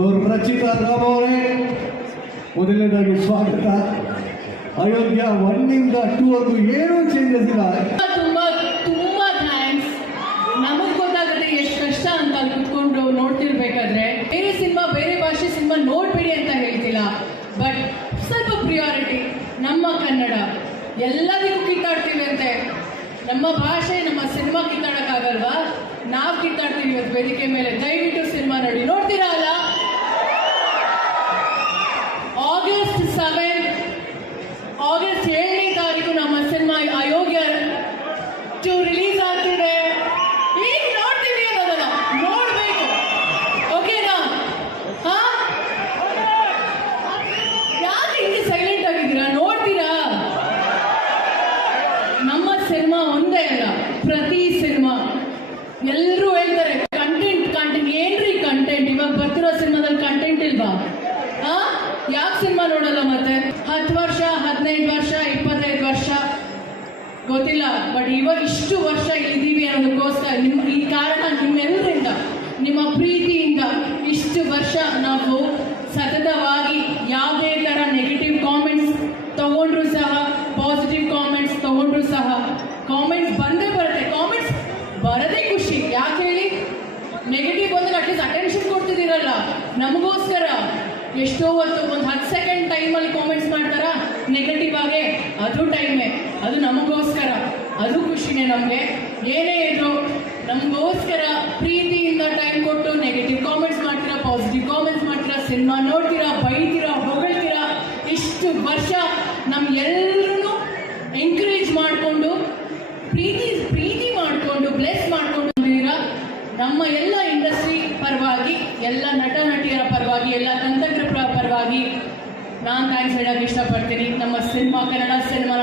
So Rachita Ram ಅವರೇ, ಮೊದಲನೇದಾಗಿ ಸ್ವಾಗತ. ಅಯೋಗ್ಯ 1 ಇಂದ 2 ವರೆಗೂ ಏನೂ ಚೇಂಜಸ್ ಇಲ್ಲ. ತುಂಬಾ ತುಂಬಾ ಥ್ಯಾಂಕ್ಸ್. ನಮಗ್ ಗೊತ್ತಾಗುತ್ತೆ ಎಷ್ಟು ಕಷ್ಟ ಅಂತ ಅಲ್ಲಿ ಕುತ್ಕೊಂಡು ನೋಡ್ತಿರ್ಬೇಕಾದ್ರೆ. ಬೇರೆ ಸಿನಿಮಾ, ಬೇರೆ ಭಾಷೆ ಸಿನಿಮಾ ನೋಡ್ಬೇಡಿ ಅಂತ ಹೇಳ್ತಿಲ್ಲ, ಬಟ್ ಸ್ವಲ್ಪ ಪ್ರಿಯಾರಿಟಿ ನಮ್ಮ ಕನ್ನಡ. ಎಲ್ಲದಕ್ಕೂ ಕಿತ್ತಾಡ್ತೀವಿ ಅಂತೆ. ನಮ್ಮ ಭಾಷೆ, ನಮ್ಮ ಸಿನಿಮಾ ಕಿತ್ತಾಡಕ್ಕಾಗಲ್ವಾ? ನಾವು ಕಿತ್ತಾಡ್ತೀವಿ ಇವತ್ತು ವೇದಿಕೆ ಮೇಲೆ. ದಯವಿಟ್ಟು ಸಿನಿಮಾ ನೋಡಿ. ನೋಡ್ತೀರಾ ಅಲ್ಲ? ಆಗಸ್ಟ್ 7ನೇ ತಾರೀಕು ನಮ್ಮ ಸಿನಿಮಾ ಅಯೋಗ್ಯ 2 ರಿಲೀಸ್ ಆಗ್ತಿದೆ. ಈಗ ನೋಡ್ತೀವಿ ಅನ್ನೋದಲ್ಲ, ನೋಡ್ಬೇಕು. ಓಕೆನಾ? ಹಾ, ಯಾಕೆ ಹಿಂಗೆ ಸೈಲೆಂಟ್ ಆಗಿದ್ದೀರಾ? ನೋಡ್ತೀರಾ? ನಮ್ಮ ಸಿನಿಮಾ ಒಂದೇ ಅಲ್ಲ, ಪ್ರತಿ ಸಿನಿಮಾ ಎಲ್ಲರೂ ಹೇಳ್ತಾರೆ ಕಂಟೆಂಟ್ ಏನ್ರಿ ಕಂಟೆಂಟ್? ಇವಾಗ ಬರ್ತಿರೋ ಸಿನಿಮಾದಲ್ಲಿ ಕಂಟೆಂಟ್ ಇಲ್ವಾ? ಯಾಕೆ ಸಿನಿಮಾ ನೋಡಲ್ಲ? ಮತ್ತೆ 10 ವರ್ಷ, 15 ವರ್ಷ, 25 ವರ್ಷ ಗೊತ್ತಿಲ್ಲ, ಬಟ್ ಇವಾಗ ಇಷ್ಟು ವರ್ಷ ಇದ್ದೀವಿ ಅನ್ನೋದಕ್ಕೋಸ್ಕರ ಈ ಕಾರಣ ನಿಮ್ಮೆಲ್ಲರಿಂದ, ನಿಮ್ಮ ಪ್ರೀತಿಯಿಂದ ಇಷ್ಟು ವರ್ಷ ನಾವು ಸತತವಾಗಿ ಯಾವುದೇ ಥರ ನೆಗೆಟಿವ್ ಕಾಮೆಂಟ್ಸ್ ತಗೊಂಡ್ರು ಸಹ, ಪಾಸಿಟಿವ್ ಕಾಮೆಂಟ್ಸ್ ತಗೊಂಡ್ರು ಸಹ, ಕಾಮೆಂಟ್ಸ್ ಬಂದೇ ಬರುತ್ತೆ. ಕಾಮೆಂಟ್ಸ್ ಬರದೇ ಖುಷಿ. ಯಾಕೆ ಹೇಳಿ? ನೆಗೆಟಿವ್ ಬಂದ್ರೆ ಅಟ್ಲೀಸ್ಟ್ ಅಟೆನ್ಷನ್ ಕೊಡ್ತಿದ್ದೀರಲ್ಲ ನಮಗೋಸ್ಕರ. ಎಷ್ಟೋ ಹೊತ್ತು ಒಂದು 10 ಸೆಕೆಂಡ್ ಟೈಮಲ್ಲಿ ಕಾಮೆಂಟ್ಸ್ ಮಾಡ್ತಾರ ನೆಗೆಟಿವ್ ಆಗಿ, ಅದು ಟೈಮೇ, ಅದು ನಮಗೋಸ್ಕರ, ಅದು ಖುಷಿನೇ ನಮಗೆ. ಏನೇ ಇದ್ರು ನಮಗೋಸ್ಕರ ಪ್ರೀತಿಯಿಂದ ಟೈಮ್ ಕೊಟ್ಟು ನೆಗೆಟಿವ್ ಕಾಮೆಂಟ್ಸ್ ಮಾಡ್ತೀರಾ, ಪಾಸಿಟಿವ್ ಕಾಮೆಂಟ್ಸ್ ಮಾಡ್ತೀರಾ, ಸಿನಿಮಾ ನೋಡ್ತೀರಾ, ಬೈತೀರಾ, ಹೊಗಳ್ತೀರಾ. ಇಷ್ಟು ವರ್ಷ ನಮ್ಗೆಲ್ಲರೂ ಎಂಕರೇಜ್ ಮಾಡಿಕೊಂಡು, ಪ್ರೀತಿ ಮಾಡಿಕೊಂಡು, ಬ್ಲೆಸ್ ಮಾಡ್ಕೊಂಡು ನಮ್ಮ ಎಲ್ಲ ಇಂಡಸ್ಟ್ರಿ ಪರವಾಗಿ, ಎಲ್ಲ ನಟ ನಟಿಯರ ಪರವಾಗಿ, ಎಲ್ಲ ತಂತ್ರಜ್ಞರ ಪರವಾಗಿ ನಾನು ಥ್ಯಾಂಕ್ಸ್ ಹೇಳೋಕ್ಕೆ ಇಷ್ಟಪಡ್ತೀನಿ. ನಮ್ಮ ಸಿನಿಮಾ, ಕನ್ನಡ ಸಿನಿಮಾನ